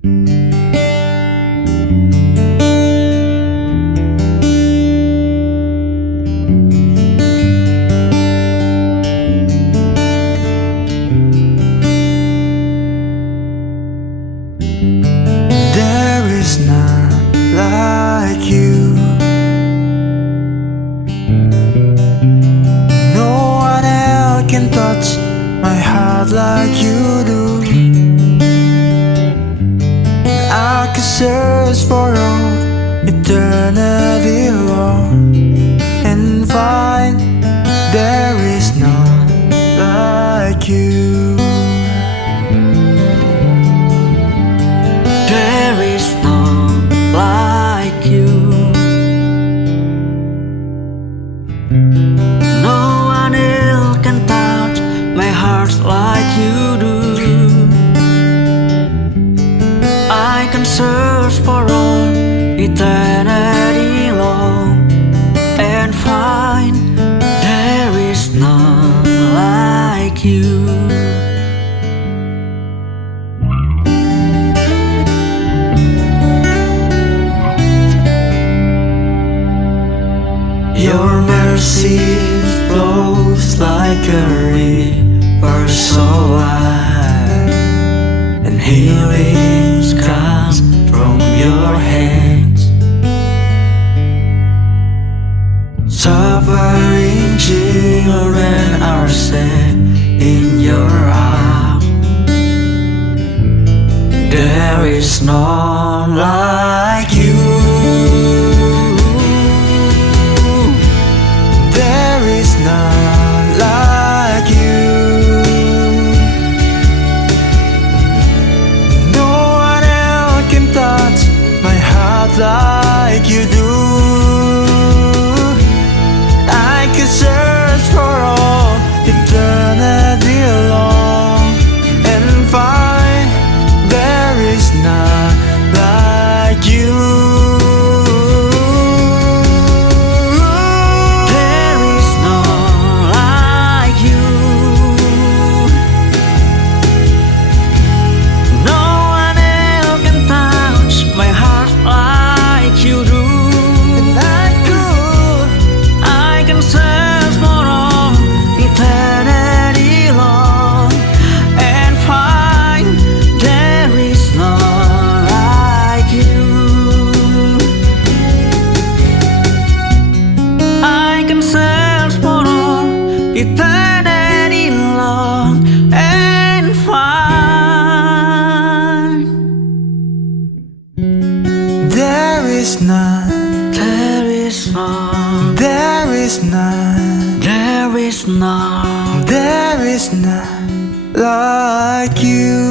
There is none like you. No one else can touch my heart like you do. I could search for all eternity long and find there is none like you. There is none like you. No one else can touch my heart like you do. I can search for all eternity long and find there is none like you. Your mercy flows like a river so wide, and healing comes from your hands. Suffering children are safe in your arms. There is none like you. None like you. No one else can touch my heart like you do. I could search for all eternity long and find there is none like you. Eternity long and find there is none, there is none, there is none, there is none, there is none like you.